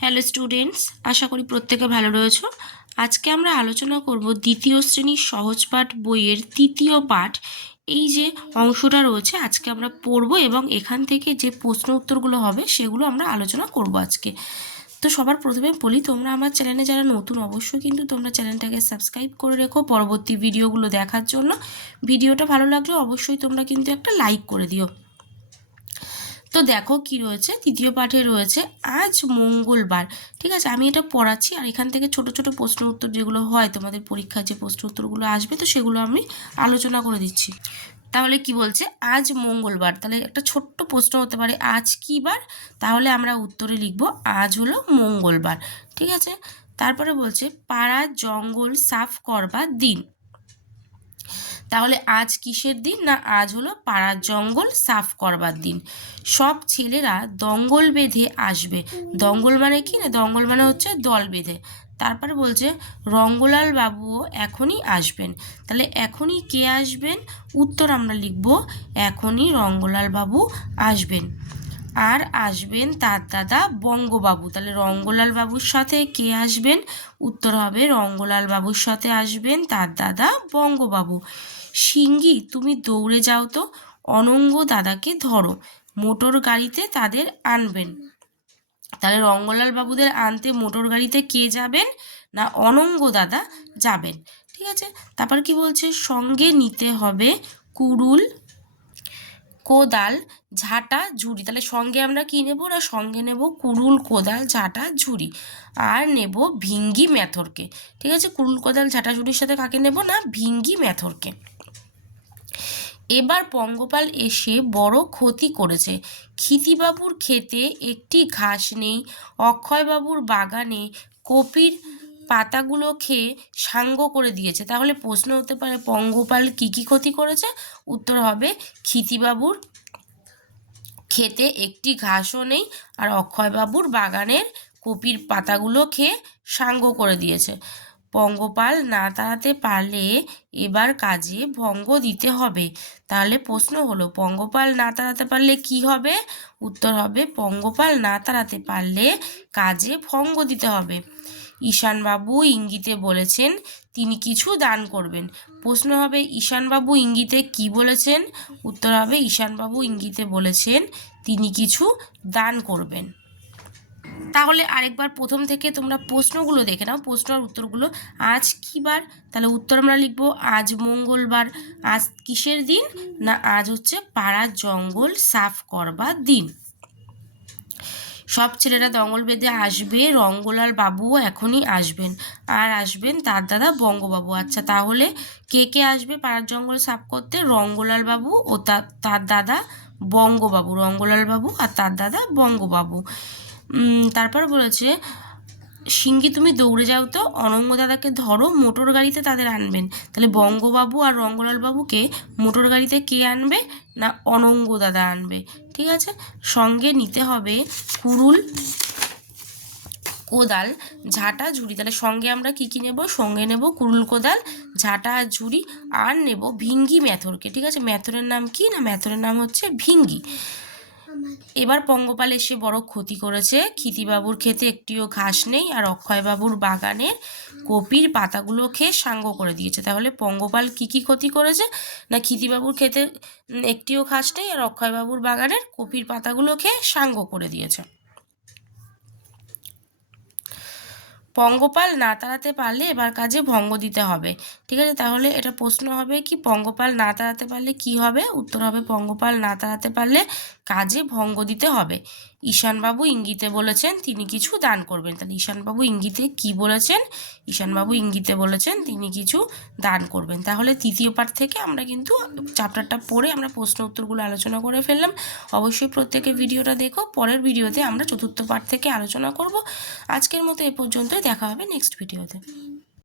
Hello students, আশা করি প্রত্যেকে ভালো রয়েছো। আজকে আমরা আলোচনা করব দ্বিতীয় শ্রেণীর সহজ পাঠ বইয়ের তৃতীয় পাঠ। এই যে অংশটা রয়েছে আজকে আমরা পড়ব এবং এখান থেকে যে প্রশ্ন উত্তরগুলো হবে সেগুলো আমরা আলোচনা করব আজকে। তো সবার প্রথমে বলি, তোমরা আমার চ্যানেলে যারা নতুন অবশ্যই কিন্তু তোমরা চ্যানেলটাকে সাবস্ক্রাইব করে রেখো পরবর্তী ভিডিওগুলো দেখার জন্য। ভিডিওটা ভালো লাগলে অবশ্যই তোমরা কিন্তু একটা লাইক করে দিও। তো দেখো কি রয়েছে, তৃতীয় পাঠে রয়েছে আজ মঙ্গলবার। ঠিক আছে, আমি এটা পড়াচ্ছি আর এখান থেকে ছোট ছোট প্রশ্ন উত্তর যেগুলো হয় তোমাদের পরীক্ষায় যে প্রশ্ন উত্তরগুলো আসবে তো সেগুলো আমি আলোচনা করে দিচ্ছি। তাহলে কি বলছে, আজ মঙ্গলবার, তাহলে একটা ছোট্ট প্রশ্ন হতে পারে আজ কি বার, তাহলে আমরা উত্তরে লিখব আজ হলো মঙ্গলবার। ঠিক আছে, তারপরে বলছে পাড়া জঙ্গল সাফ করবার দিন। তাহলে আজ কিসের দিন? না আজ হলো পাড়ার জঙ্গল সাফ করবার দিন। সব ছেলেরা দঙ্গল বেঁধে আসবে। দঙ্গল মানে কি? না দঙ্গল মানে হচ্ছে দল বেঁধে। তারপরে বলছে রঙ্গলাল বাবুও এখনই আসবেন। তাহলে এখনই কে আসবেন? উত্তর আমরা লিখব এখনই রঙ্গলাল বাবু আসবেন। আর আসবেন তার দাদা বঙ্গবাবু। তাহলে রঙ্গলাল বাবুর সাথে কে আসবেন? উত্তর হবে রঙ্গলাল বাবুর সাথে আসবেন তার দাদা বঙ্গবাবু। সিঙ্গি তুমি দৌড়ে যাও তো, অনঙ্গ দাদাকে ধরো, মোটর গাড়িতে তাদের আনবেন। তাহলে রঙ্গলাল বাবুদের আনতে মোটর গাড়িতে কে যাবেন? না অনঙ্গ দাদা যাবেন। ঠিক আছে, তারপর কি বলছে, সঙ্গে নিতে হবে কুড়ুল, কোদাল, ঝাঁটা, ঝুড়ি। তাহলে সঙ্গে আমরা কি নেব? না সঙ্গে নেব কুড়ুল, কোদাল, ঝাঁটা, ঝুড়ি। আর নেব ভিঙ্গি ম্যাথরকে। ঠিক আছে, কুড়ুল, কোদাল, ঝাঁটা, ঝুড়ির সাথে কাকে নেব? না ভিঙ্গি ম্যাথরকে। এবার পঙ্গপাল এসে বড় ক্ষতি করেছে। ক্ষিতিবাবুর ক্ষেতে একটি ঘাস নেই, অক্ষয়বাবুর বাগানে কপির পাতাগুলো খেয়ে সাঙ্গ করে দিয়েছে। তাহলে প্রশ্ন হতে পারে পঙ্গপাল কি কি ক্ষতি করেছে? উত্তর হবে ক্ষিতিবাবুর ক্ষেতে একটি ঘাসও নেই আর অক্ষয়বাবুর বাগানের কপির পাতাগুলো খেয়ে সাঙ্গ করে দিয়েছে। পঙ্গপাল না তাড়াতে পারলে এবার কাজে ভঙ্গ দিতে হবে। তাহলে প্রশ্ন হলো পঙ্গপাল না তাড়াতে পারলে কি হবে? উত্তর হবে পঙ্গপাল না তাড়াতে পারলে কাজে ভঙ্গ দিতে হবে। ঈশানবাবু ইঙ্গিতে বলেছেন তিনি কিছু দান করবেন। প্রশ্ন হবে ঈশানবাবু ইঙ্গিতে কি বলেছেন? উত্তর হবে ঈশানবাবু ইঙ্গিতে বলেছেন তিনি কিছু দান করবেন। তাহলে আরেকবার প্রথম থেকে তোমরা প্রশ্নগুলো দেখে নাও, প্রশ্ন আর উত্তরগুলো। আজ কি বার? তাহলে উত্তর আমরা লিখবো আজ মঙ্গলবার। আজ কিসের দিন? না আজ হচ্ছে পাড়ার জঙ্গল সাফ করবার দিন। সব ছেলেরা দঙ্গল বেঁধে আসবে, রঙ্গলাল বাবু এখনই আসবেন। আর আসবেন তার দাদা বঙ্গবাবু। আচ্ছা, তাহলে কে কে আসবে পাড়ার জঙ্গল সাফ করতে? রঙ্গলাল বাবু ও তার দাদা বঙ্গবাবু। রঙ্গলাল বাবু আর তার দাদা বঙ্গবাবু। তারপর বলেছে সিঙ্গি তুমি দৌড়ে যাও তো, অনঙ্গ দাদাকে ধরো, মোটর গাড়িতে তাদের আনবেন। তাহলে বঙ্গবাবু আর রঙ্গলাল বাবুকে মোটর গাড়িতে কে আনবে? না অনঙ্গ দাদা আনবে। ঠিক আছে, সঙ্গে নিতে হবে কুড়ুল, কোদাল, ঝাঁটা, ঝুড়ি। তাহলে সঙ্গে আমরা কি কি নেব? সঙ্গে নেব কুড়ুল, কোদাল, ঝাঁটা আর ঝুড়ি। আর নেব ভিঙ্গি ম্যাথরকে। ঠিক আছে, ম্যাথরের নাম কি? না ম্যাথরের নাম হচ্ছে ভিঙ্গি। এবার পঙ্গপাল এসে বড় ক্ষতি করেছে। ক্ষিতিবাবুর ক্ষেতে একটিও ঘাস নেই আর অক্ষয়বাবুর বাগানের কপির পাতাগুলো খেয়ে সাঙ্গ করে দিয়েছে। তাহলে পঙ্গপাল কি কি ক্ষতি করেছে? না ক্ষিতিবাবুর ক্ষেতে একটিও ঘাস নেই আর অক্ষয়বাবুর বাগানের কপির পাতাগুলো খেয়ে সাঙ্গ করে দিয়েছে। পঙ্গপাল না তাড়াতে পারলে এবার কাজে ভঙ্গ দিতে হবে। ঠিক আছে, তাহলে এটা প্রশ্ন হবে কি পঙ্গপাল না তাড়াতে পারলে কি হবে? উত্তর হবে পঙ্গপাল না তাড়াতে পারলে কাজে ভঙ্গ দিতে হবে। ঈশানবাবু ইঙ্গিতে বলেছেন তিনি কিছু দান করবেন। তাহলে ঈশানবাবু ইঙ্গিতে কি বলেছেন? ঈশানবাবু ইঙ্গিতে বলেছেন তিনি কিছু দান করবেন। তাহলে তৃতীয় পাঠ থেকে আমরা কিন্তু চ্যাপ্টারটা পড়ে আমরা প্রশ্ন উত্তরগুলো আলোচনা করে ফেললাম। অবশ্যই প্রত্যেকে ভিডিওটা দেখো, পরের ভিডিওতে আমরা চতুর্থ পাঠ থেকে আলোচনা করব। আজকের মতো এ পর্যন্তই, দেখা হবে নেক্সট ভিডিওতে।